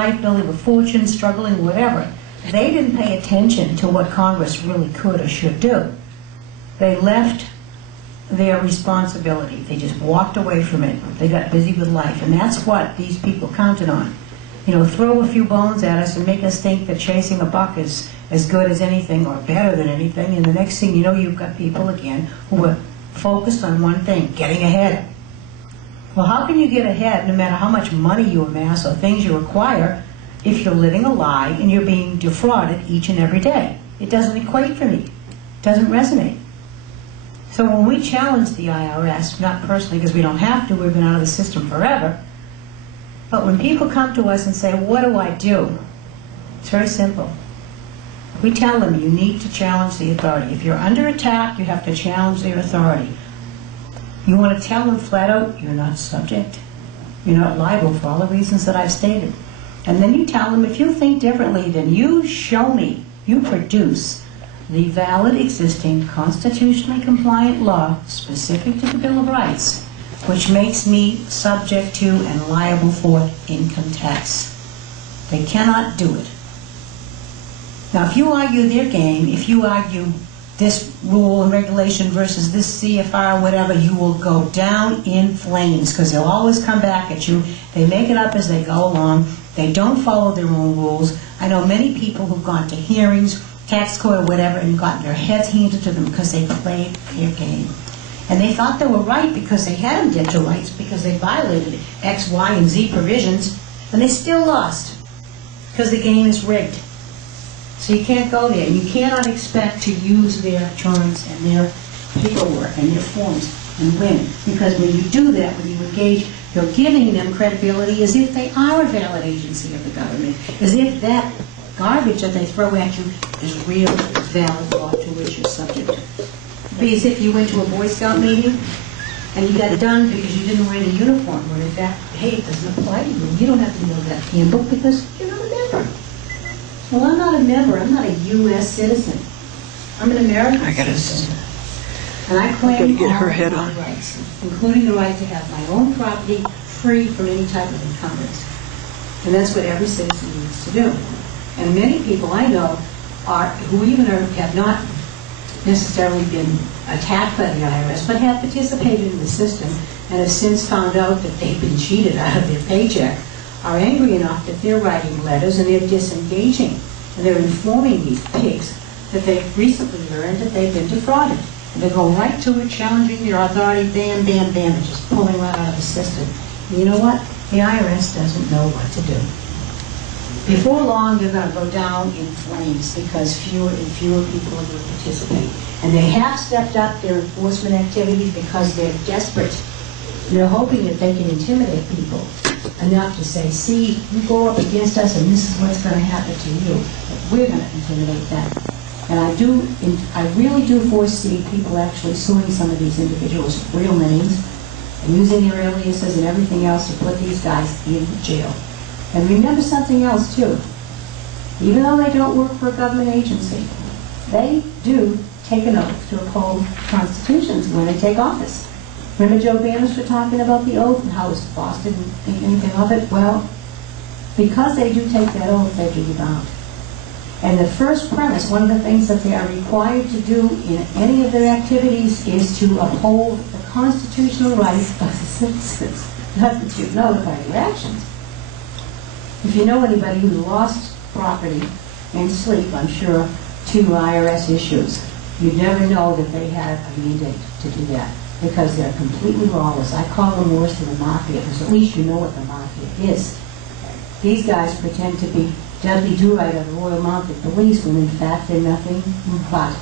life, building a fortune, struggling, whatever. They didn't pay attention to what Congress really could or should do. They left their responsibility. They just walked away from it. They got busy with life, and that's what these people counted on. You know, throw a few bones at us and make us think that chasing a buck is as good as anything or better than anything, and the next thing you know, you've got people again who are focused on one thing, getting ahead. Well, how can you get ahead no matter how much money you amass or things you acquire if you're living a lie and you're being defrauded each and every day? It doesn't equate for me. It doesn't resonate. So when we challenge the IRS, not personally because we don't have to, we've been out of the system forever, but when people come to us and say, what do I do? It's very simple. We tell them you need to challenge the authority. If you're under attack, you have to challenge their authority. You want to tell them flat out, you're not subject. You're not liable for all the reasons that I've stated. And then you tell them, if you think differently, then you show me, you produce the valid existing constitutionally compliant law specific to the Bill of Rights, which makes me subject to and liable for income tax. They cannot do it. Now, if you argue their game, if you argue this rule and regulation versus this CFR or whatever, you will go down in flames because they'll always come back at you. They make it up as they go along. They don't follow their own rules. I know many people who've gone to hearings, tax court or whatever, and gotten their heads handed to them because they played their game. And they thought they were right because they had them get to rights because they violated X, Y, and Z provisions, and they still lost because the game is rigged. So you can't go there. You cannot expect to use their terms and their paperwork and their forms and win. Because when you do that, when you engage, you're giving them credibility as if they are a valid agency of the government, as if that garbage that they throw at you is real, valid law to which you're subject. Be as if you went to a Boy Scout meeting and you got done because you didn't wear the uniform, when in fact, hey, it doesn't apply to you. You don't have to know that handbook because you're not a member. Well, I'm not a member. I'm not a U.S. citizen. I'm an American citizen. And I claim all of my rights, including the right to have my own property free from any type of encumbrance. And that's what every citizen needs to do. And many people I know who even have not necessarily been attacked by the IRS, but have participated in the system and have since found out that they've been cheated out of their paycheck, are angry enough that they're writing letters and they're disengaging and they're informing these pigs that they've recently learned that they've been defrauded. And they go right to it, challenging their authority, bam, bam, bam, and just pulling right out of the system. And you know what? The IRS doesn't know what to do. Before long, they're going to go down in flames because fewer and fewer people are going to participate. And they have stepped up their enforcement activities because they're desperate. They're hoping that they can intimidate people enough to say, see, you go up against us and this is what's going to happen to you. But we're going to intimidate them. And I really do foresee people actually suing some of these individuals with real names and using their aliases and everything else to put these guys in jail. And remember something else too. Even though they don't work for a government agency, they do take an oath to uphold constitutions when they take office. Remember Joe Bannister talking about the oath and how it was Boston and think anything of it? Well, because they do take that oath, they do bound. And the first premise, one of the things that they are required to do in any of their activities is to uphold the constitutional rights of the citizens, not that you notify your actions. If you know anybody who lost property and sleep, I'm sure, to IRS issues, you'd never know that they had a mandate to do that because they're completely lawless. I call them worse than the mafia because at least you know what the mafia is. These guys pretend to be Dudley Do-Right of the Royal Mounted Police when in fact they're nothing but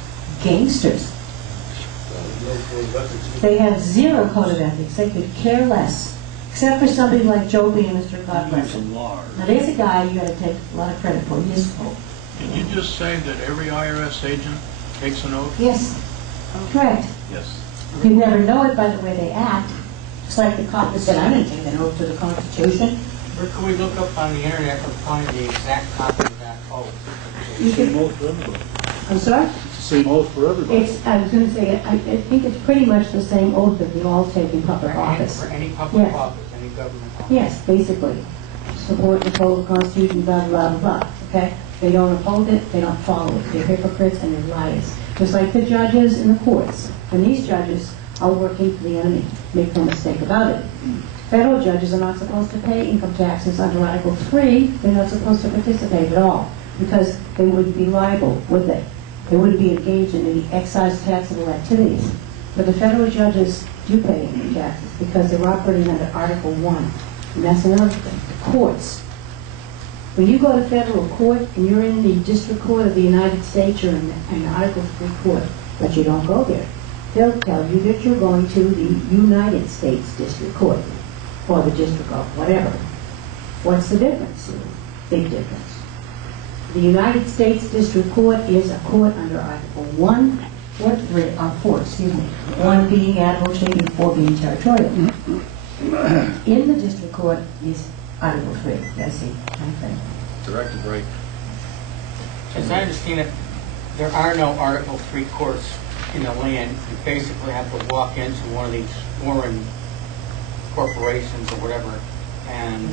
gangsters. They have zero code of ethics. They could care less. Except for somebody like Joe Bannister, God bless him. Now there's a guy you got to take a lot of credit for. He is old. Did you just say that every IRS agent takes an oath? Yes. Correct. Yes. You never know it by the way they act. It's like the cop that said, I didn't take an oath to the Constitution. Where can we look up on the internet and find the exact copy of that oath? It's the same oath for everybody. I'm sorry? It's the same oath for everybody. I was going to say, I think it's pretty much the same oath that we all take in public office. For any public office, any government office. Yes, basically. support the code of constitution, blah, blah, blah, okay? They don't uphold it, they don't follow it. They're hypocrites and they're liars. Just like the judges in the courts. And these judges are working for the enemy. Make no mistake about it. Federal judges are not supposed to pay income taxes under Article 3. They're not supposed to participate at all because they wouldn't be liable, would they? They wouldn't be engaged in any excise taxable activities. But the federal judges do pay income taxes because they're operating under Article 1. And that's another thing. The courts. When you go to federal court and you're in the District Court of the United States or in Article 3 court, but you don't go there, they'll tell you that you're going to the United States District Court or the District of whatever. What's the difference? Big difference. The United States District Court is a court under Article 1 or 3, 4, excuse me. 1 being admiralty and 4 being territorial. In the District Court is Article 3. That's the thing. Director Wright. As I understand it, there are no Article 3 courts in the land. You basically have to walk into one of these foreign corporations or whatever and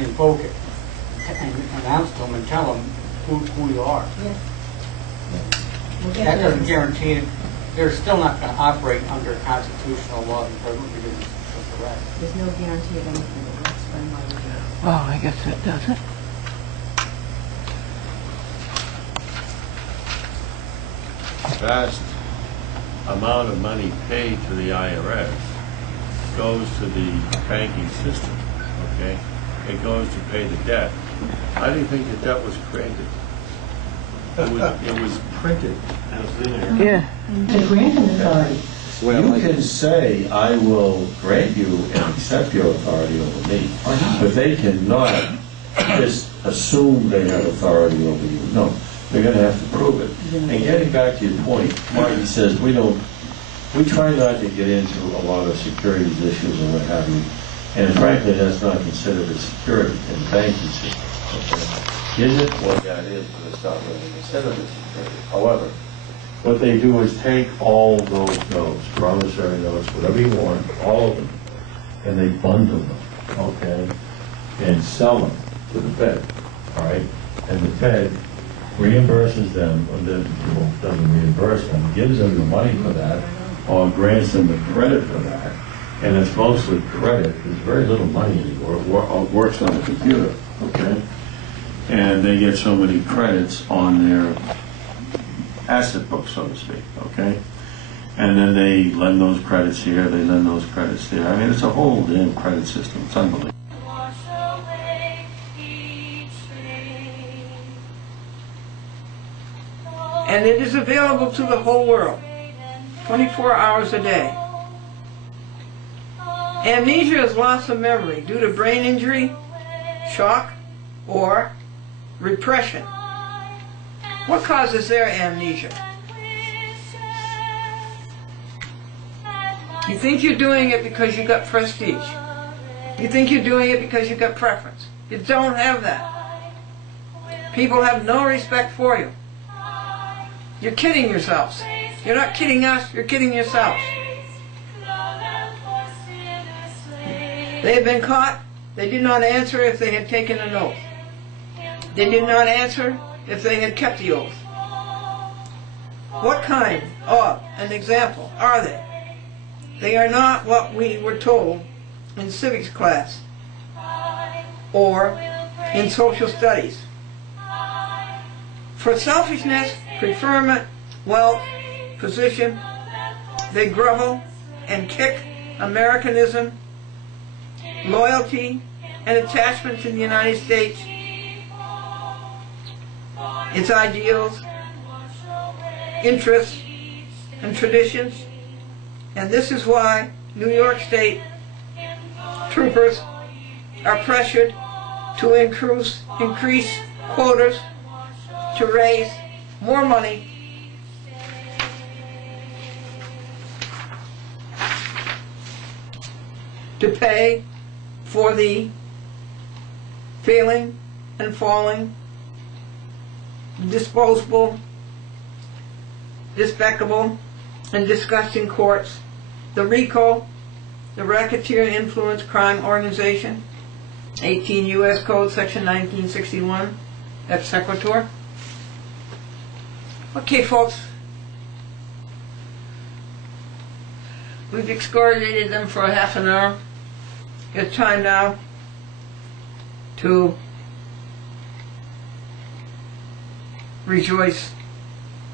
invoke it and announce to them and tell them who you are. Yeah. We'll get That to doesn't guarantee it. They're still not going to operate under constitutional law because it's correct. There's no guarantee of anything, but we'll explain why we do it. Well, I guess that does it. Vast amount of money paid to the IRS goes to the banking system, okay? It goes to pay the debt. I didn't think the debt was created. It was printed as linear. Yeah. The granting authority. You can say, I will grant you and accept your authority over me, but they cannot just assume they have authority over you. No, they're going to have to prove it. And getting back to your point, Martin says we try not to get into a lot of securities issues and what have you, and frankly, that's not considered a security in the banking system. Okay? Is it? Well, yeah, it is, but it's not really considered a security. However, what they do is take all those notes, promissory notes, whatever you want, all of them, and they bundle them, okay, and sell them to the Fed, all right? And the Fed reimburses them, or doesn't reimburse them, gives them the money for that, or grants them the credit for that, and it's mostly credit. There's very little money anymore. It works on the computer, okay? And they get so many credits on their asset book, so to speak, okay? And then they lend those credits here, they lend those credits there. I mean, it's a whole damn credit system. It's unbelievable. And it is available to the whole world, 24 hours a day. Amnesia is loss of memory due to brain injury, shock, or repression. What causes their amnesia? You think you're doing it because you got prestige. You think you're doing it because you got preference. You don't have that. People have no respect for you. You're kidding yourselves. You're not kidding us, you're kidding yourselves. They have been caught. They did not answer if they had taken an oath. They did not answer if they had kept the oath. What kind of an example are they? They are not what we were told in civics class or in social studies. For selfishness, preferment, wealth, position, they grovel and kick Americanism, loyalty, and attachment to the United States, its ideals, interests, and traditions. And this is why New York State troopers are pressured to increase quotas to raise more money to pay for the failing and falling, disposable, despicable, and disgusting courts, the RICO, the Racketeer Influence Crime Organization, 18 U.S. Code, Section 1961, ex sequitur. Okay, folks. We've excoriated them for a half an hour. It's time now to rejoice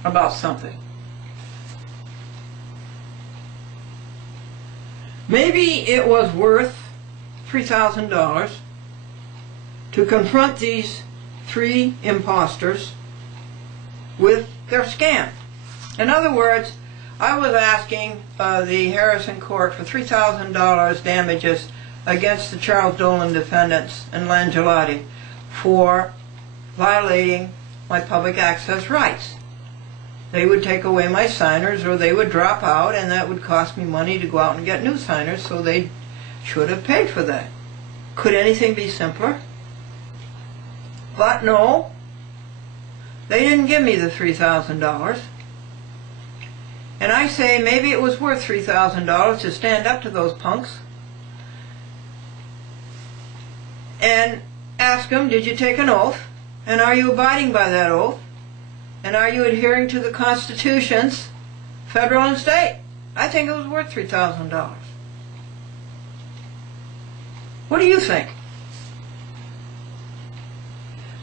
about something. Maybe it was worth $3,000 to confront these three imposters with their scam. In other words, I was asking the Harrison court for $3,000 damages against the Charles Dolan defendants and Langelotti for violating my public access rights. They would take away my signers or they would drop out, and that would cost me money to go out and get new signers, so they should have paid for that. Could anything be simpler? But no, they didn't give me the $3,000. And I say maybe it was worth $3,000 to stand up to those punks and ask them, did you take an oath? And are you abiding by that oath? And are you adhering to the constitutions, federal and state? I think it was worth $3,000. What do you think?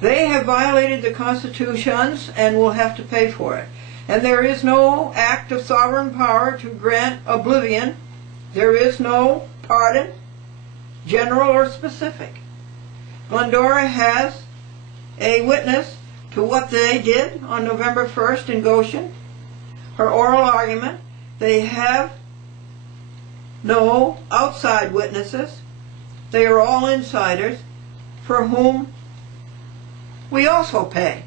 They have violated the constitutions and will have to pay for it. And there is no act of sovereign power to grant oblivion. There is no pardon, general or specific. Glendora has a witness to what they did on November 1st in Goshen. Her oral argument. They have no outside witnesses. They are all insiders for whom we also pay.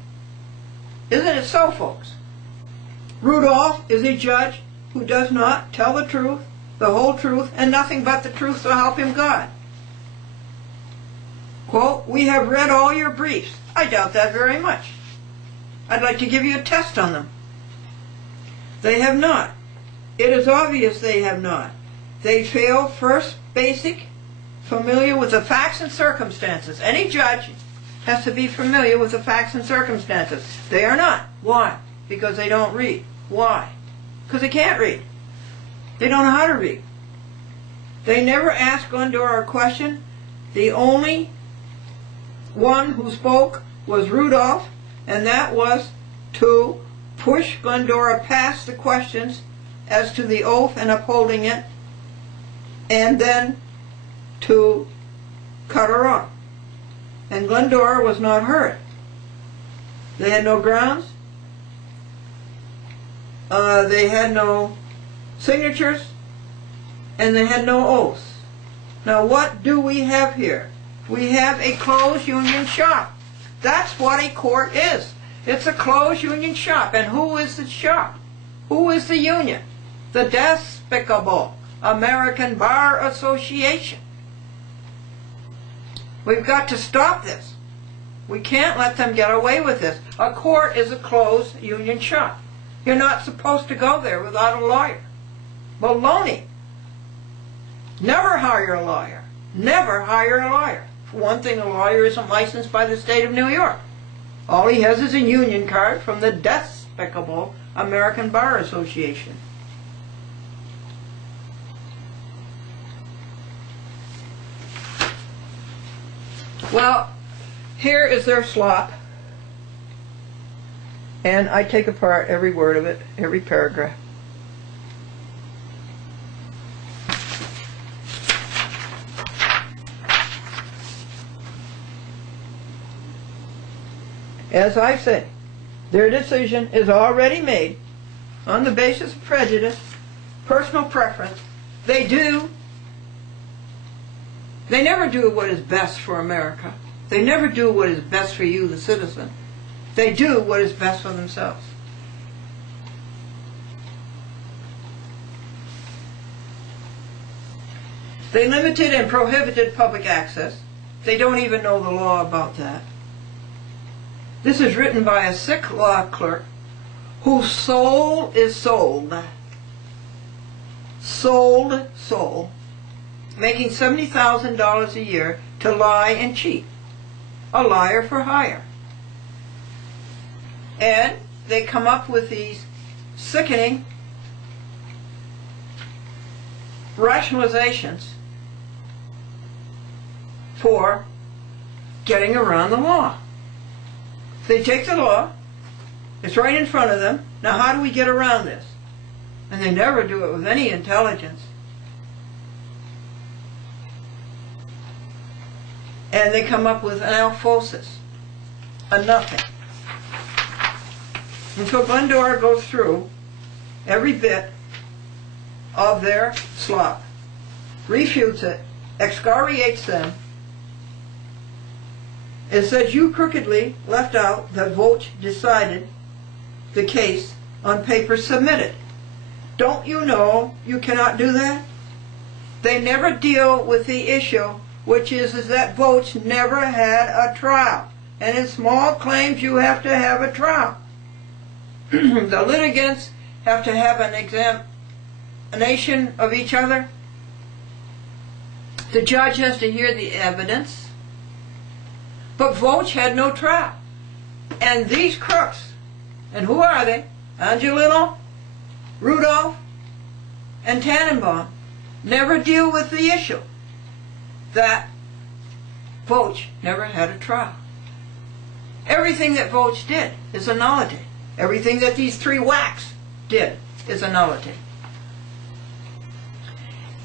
Isn't it so, folks? Rudolph is a judge who does not tell the truth, the whole truth, and nothing but the truth, so help him God. Quote, we have read all your briefs. I doubt that very much. I'd like to give you a test on them. They have not. It is obvious they have not. They fail first basic, familiar with the facts and circumstances. Any judge has to be familiar with the facts and circumstances. They are not. Why? Because they don't read. Why? Because they can't read. They don't know how to read. They never asked Glendora a question. The only one who spoke was Rudolph, and that was to push Glendora past the questions as to the oath and upholding it, and then to cut her off. And Glendora was not heard. They had no grounds. They had no signatures, and they had no oaths. Now what do we have here? We have a closed union shop. That's what a court is. It's a closed union shop. And who is the shop? Who is the union? The despicable American Bar Association. We've got to stop this. We can't let them get away with this. A court is a closed union shop. You're not supposed to go there without a lawyer. Baloney. Never hire a lawyer. Never hire a lawyer. For one thing, a lawyer isn't licensed by the state of New York. All he has is a union card from the despicable American Bar Association. Well, here is their slop. And I take apart every word of it, every paragraph. As I say, their decision is already made on the basis of prejudice, personal preference. They never do what is best for America. They never do what is best for you, the citizen. They do what is best for themselves. They limited and prohibited public access. They don't even know the law about that. This is written by a sick law clerk whose soul is sold. Sold soul. Making $70,000 a year to to lie and cheat. A liar for hire. And they come up with these sickening rationalizations for getting around the law. They take the law, it's right in front of them. Now how do we get around this? And they never do it with any intelligence. And they come up with an alphosis, a nothing. And so Glendora goes through every bit of their slop, refutes it, excoriates them, and says you crookedly left out that Vogt decided the case on paper submitted. Don't you know you cannot do that? They never deal with the issue, which is that Vogt never had a trial. And in small claims you have to have a trial. The litigants have to have an examination of each other. The judge has to hear the evidence. But Vogt had no trial. And these crooks, and who are they? Angelino, Rudolph, and Tannenbaum, never deal with the issue that Vogt never had a trial. Everything that Vogt did is a nullity. Everything that these three whacks did is a nullity.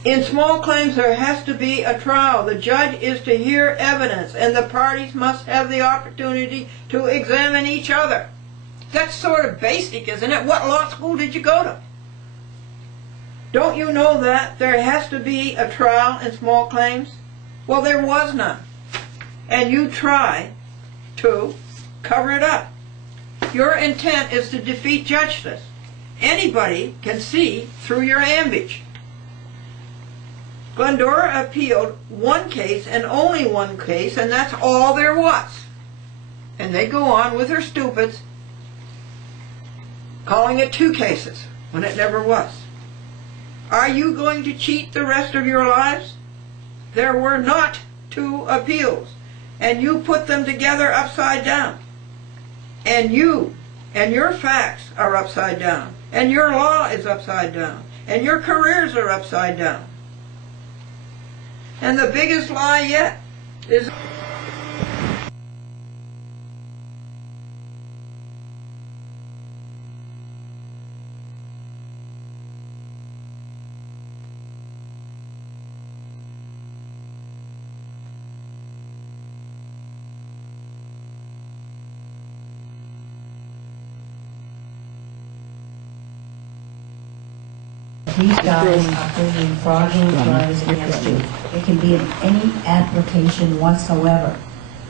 In small claims there has to be a trial. The judge is to hear evidence and the parties must have the opportunity to examine each other. That's sort of basic, isn't it? What law school did you go to? Don't you know that there has to be a trial in small claims? Well, there was none. And you try to cover it up. Your intent is to defeat justice. Anybody can see through your ambush. Glendora appealed one case and only one case, and that's all there was. And they go on with their stupids, calling it 2 cases when it never was. Are you going to cheat the rest of your lives? There were not 2 appeals, and you put them together upside down. And you and your facts are upside down, and your law is upside down, and your careers are upside down. And the biggest lie yet is these guys are bringing fraudulent charges against you. It can be in any application whatsoever,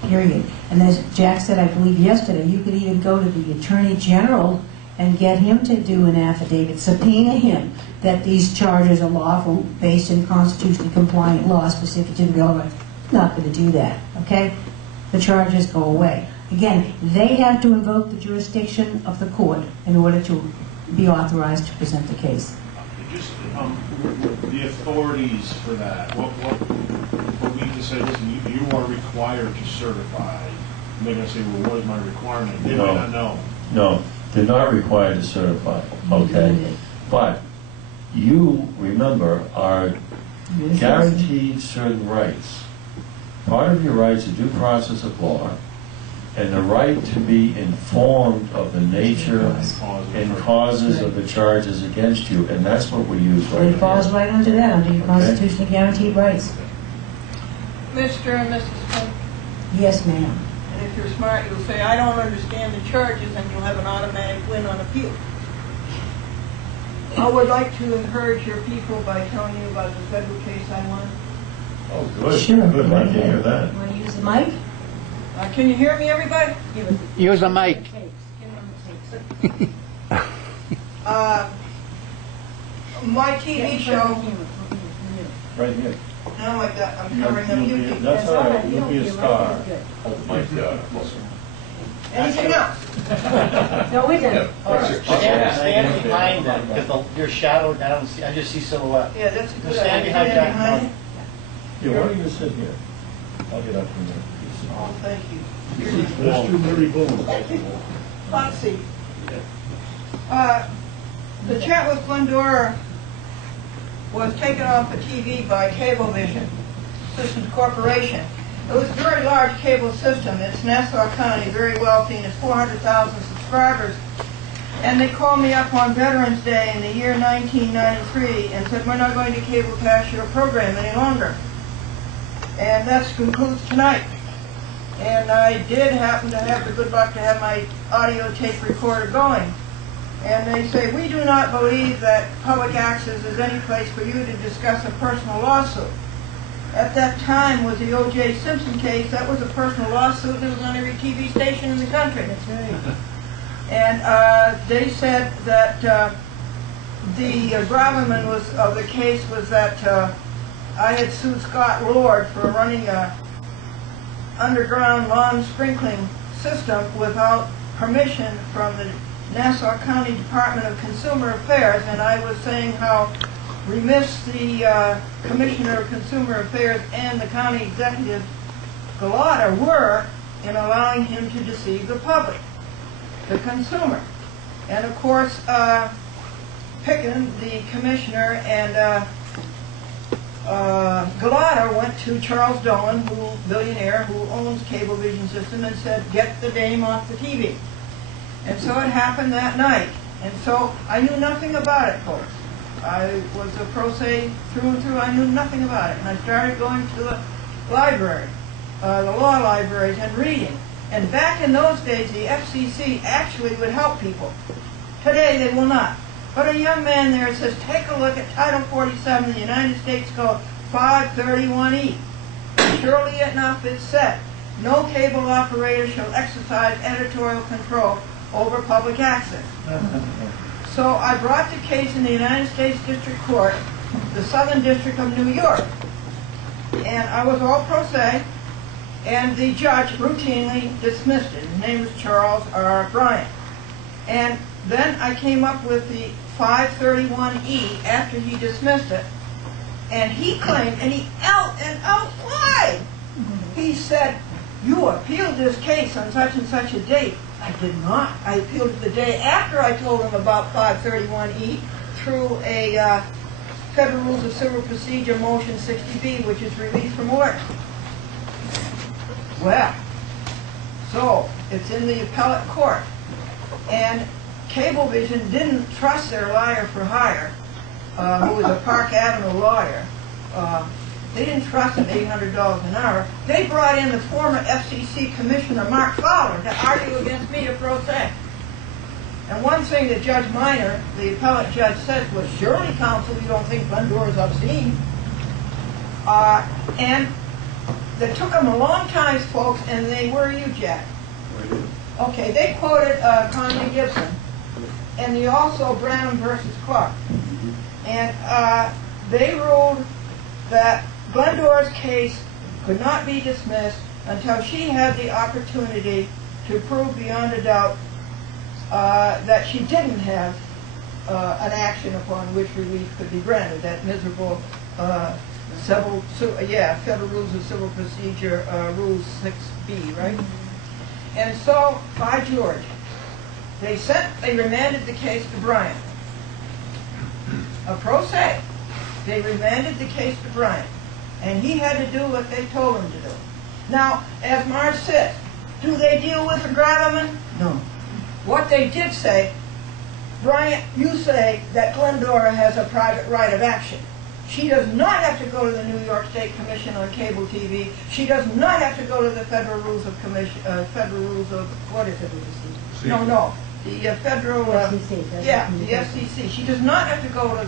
period. And as Jack said, I believe yesterday, you could even go to the Attorney General and get him to do an affidavit, subpoena him that these charges are lawful, based in constitutionally compliant law specific to the bill of rights. Not going to do that, okay? The charges go away. Again, they have to invoke the jurisdiction of the court in order to be authorized to present the case. Just the authorities for that. What we can say, listen, you are required to certify. And they're going to say, well, what is my requirement? They might not know. No, they're not required to certify, okay? But you, remember, are guaranteed certain rights. Part of your rights is due process of law, and the right to be informed of the nature and causes of the charges against you, and that's what we use right It falls here. right under that, under your constitutionally guaranteed rights. Mr. and Mrs. Smith. Yes, ma'am. And if you're smart, you'll say, I don't understand the charges, and you'll have an automatic win on appeal. I would like to encourage your people by telling you about the federal case I won. Oh, good, Sure. good, I'd like to hear that. You want to use the mic? Can you hear me, everybody? Use the mic. My TV show. Right here. Oh my God, I'm covering them. You'll be- That's all right, you'll be a star. Oh, my God. Anything else? No, we didn't. Stand behind them, because you're shadowed, I don't see, I just see silhouette. Yeah, that's a good idea. Stand behind Jack. Behind it. Yeah, why don't you sit here? I'll get up in there. Oh, thank you. That's too many bones. Let's see. The chat with Glendora was taken off the TV by Cablevision Systems Corporation. It was a very large cable system. It's Nassau County, very wealthy, and it's 400,000 subscribers. And they called me up on Veterans Day in the year 1993 and said, we're not going to cablecast your program any longer. And that concludes tonight. And I did happen to have the good luck to have my audio tape recorder going. And they say, we do not believe that public access is any place for you to discuss a personal lawsuit. At that time was the O.J. Simpson case. That was a personal lawsuit that was on every TV station in the country. That's right. And they said that the gravamen of the case was that I had sued Scott Lord for running a underground lawn sprinkling system without permission from the Nassau County Department of Consumer Affairs, and I was saying how remiss the Commissioner of Consumer Affairs and the county executive, Glendora, were in allowing him to deceive the public, the consumer. And of course, Picken, the commissioner, and Glendora went to Charles Dolan, billionaire, who owns Cablevision System, and said, get the dame off the TV. And so it happened that night. And so I knew nothing about it, folks. I was a pro se through and through. I knew nothing about it. And I started going to the library, the law libraries, and reading. And back in those days, the FCC actually would help people. Today, they will not. But a young man there says, take a look at Title 47 of the United States Code 531E. Surely enough, it said, no cable operator shall exercise editorial control over public access. So I brought the case in the United States District Court, the Southern District of New York. And I was all pro se, and the judge routinely dismissed it. His name was Charles R. Bryant. And then I came up with the 531E after he dismissed it, and he claimed, and he out and out lied. He said, you appealed this case on such and such a date. I did not. I appealed it the day after I told him about 531E through a Federal Rules of Civil Procedure Motion 60B, which is released from order. Well, so it's in the appellate court. And Cablevision didn't trust their liar for hire, who was a Park Avenue lawyer. They didn't trust him $800 an hour. They brought in the former FCC Commissioner, Mark Fowler, to argue against me to pro se. And one thing that Judge Minor, the appellate judge, said was, surely, counsel, you don't think Glendora is obscene. And it took them a long time, folks, and they were you, Jack. Okay, they quoted Conley Gibson, and they also Branham versus Clark. And they ruled that Glendora's case could not be dismissed until she had the opportunity to prove beyond a doubt that she didn't have an action upon which relief could be granted, that miserable Federal Rules of Civil Procedure, Rule 6B, right? And so, by George, they remanded the case to Bryant. A pro se. They remanded the case to Bryant. And he had to do what they told him to do. Now, as Marge said, do they deal with the gravamen? No. What they did say, Bryant, you say that Glendora has a private right of action. She does not have to go to the New York State Commission on Cable TV. She does not have to go to the Federal Rules of what is it? No. The Federal, the FCC. She does not have to go to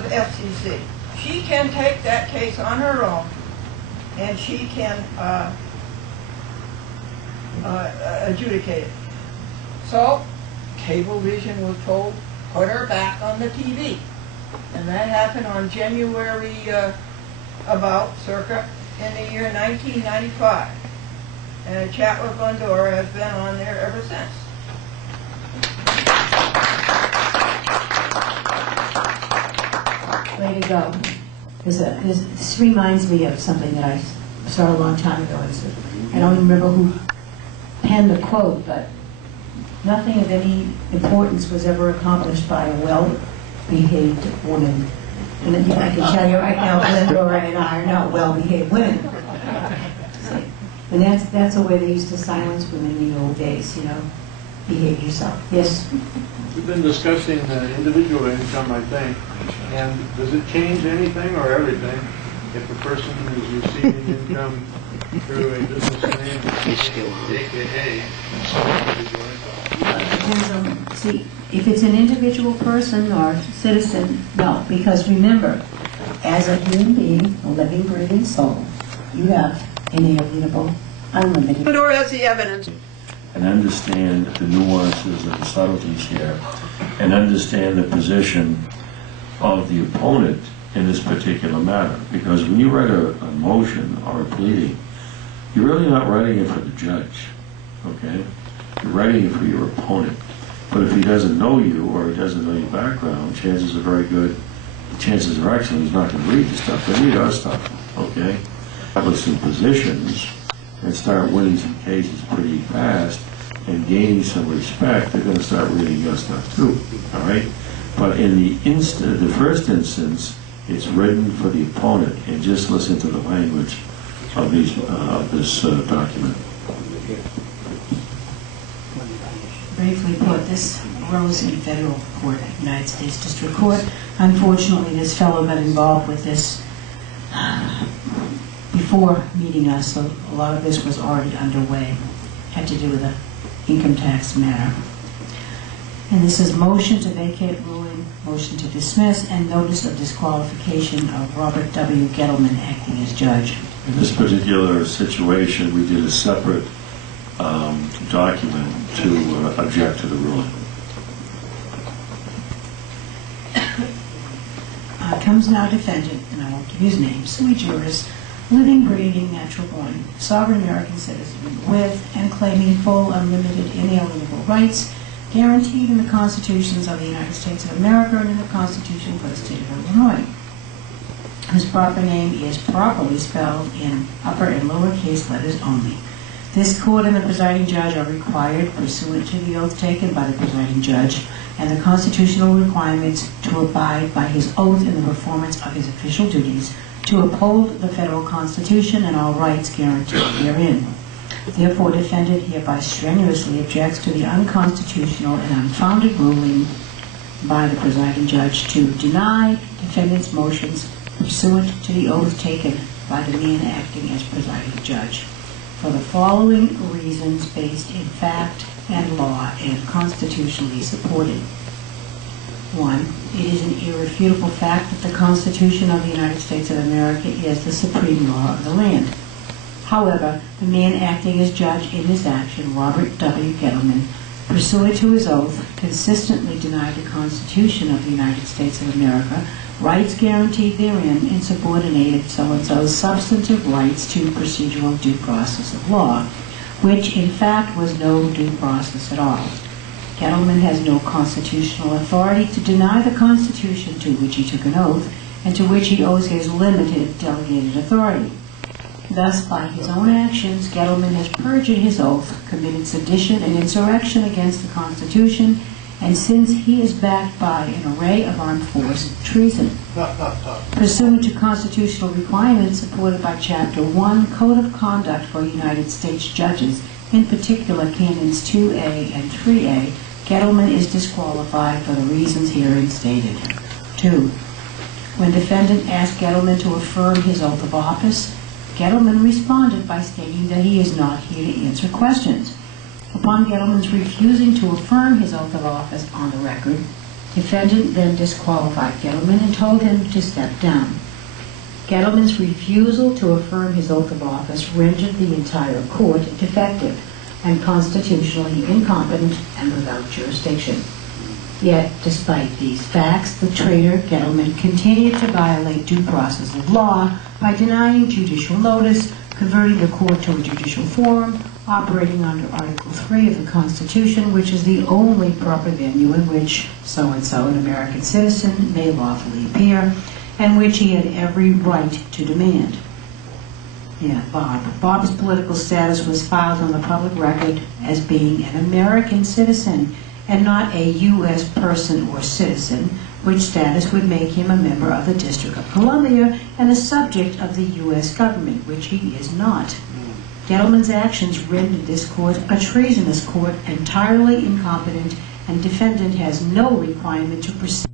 the FCC. She can take that case on her own, and she can adjudicate it. So, Cablevision was told, put her back on the TV. And that happened on January, circa, in the year 1995. And Chat with Glendora has been on there ever since. Way to go. This reminds me of something that I saw a long time ago. I don't remember who penned the quote, but nothing of any importance was ever accomplished by a well-behaved woman. And I can tell you right now, Glendora and I are not well-behaved women. And that's the way they used to silence women in the old days, behave yourself. Yes? We've been discussing individual income, I think, and does it change anything or everything if a person is receiving income through a business name, AKA individual income? It depends on, see, if it's an individual person or citizen, no, because remember, as a human being, a living, breathing soul, you have inalienable, unlimited. Glendora has the evidence. And understand the nuances and the subtleties here, and understand the position of the opponent in this particular matter. Because when you write a motion or a pleading, you're really not writing it for the judge, okay? You're writing it for your opponent. But if he doesn't know you or he doesn't know your background, chances are very good, chances are excellent he's not going to read the stuff. But read our stuff, okay? Establish some positions and start winning some cases pretty fast and gaining some respect, they're going to start reading your stuff too, all right? But in the first instance, it's written for the opponent, and just listen to the language of this document. Briefly put, this arose in federal court, United States District Court. Unfortunately, this fellow got involved with this before meeting us, so a lot of this was already underway. Had to do with the income tax matter. And this is motion to vacate ruling, motion to dismiss, and notice of disqualification of Robert W. Gettleman acting as judge. In this particular situation, we did a separate document to object to the ruling. Comes now defendant, and I won't give his name, sui juris, living, breathing, natural born, sovereign American citizen, with and claiming full, unlimited, inalienable rights guaranteed in the constitutions of the United States of America and in the Constitution for the state of Illinois, whose proper name is properly spelled in upper and lower case letters only. This court and the presiding judge are required, pursuant to the oath taken by the presiding judge and the constitutional requirements, to abide by his oath in the performance of his official duties, to uphold the federal Constitution and all rights guaranteed therein. Therefore, defendant hereby strenuously objects to the unconstitutional and unfounded ruling by the presiding judge to deny defendant's motions pursuant to the oath taken by the man acting as presiding judge, for the following reasons based in fact and law and constitutionally supported. 1. It is an irrefutable fact that the Constitution of the United States of America is the supreme law of the land. However, the man acting as judge in this action, Robert W. Gettleman, pursuant to his oath, consistently denied the Constitution of the United States of America, rights guaranteed therein, and subordinated so-and-so's substantive rights to procedural due process of law, which in fact was no due process at all. Gettleman has no constitutional authority to deny the Constitution to which he took an oath and to which he owes his limited delegated authority. Thus, by his own actions, Gettleman has perjured his oath, committed sedition and insurrection against the Constitution, and since he is backed by an array of armed force, treason. Pursuant to constitutional requirements supported by Chapter 1, Code of Conduct for United States Judges, in particular Canons 2A and 3A, Gettleman is disqualified for the reasons herein stated. 2. When defendant asked Gettleman to affirm his oath of office, Gettleman responded by stating that he is not here to answer questions. Upon Gettleman's refusing to affirm his oath of office on the record, defendant then disqualified Gettleman and told him to step down. Gettleman's refusal to affirm his oath of office rendered the entire court defective and constitutionally incompetent and without jurisdiction. Yet, despite these facts, the traitor Gettleman continued to violate due process of law by denying judicial notice, converting the court to a judicial forum, operating under Article 3 of the Constitution, which is the only proper venue in which so-and-so, an American citizen, may lawfully appear, and which he had every right to demand. Yeah, Bob. Bob's political status was filed on the public record as being an American citizen and not a U.S. person or citizen, which status would make him a member of the District of Columbia and a subject of the U.S. government, which he is not. Gettleman's actions rendered this court a treasonous court, entirely incompetent, and defendant has no requirement to proceed.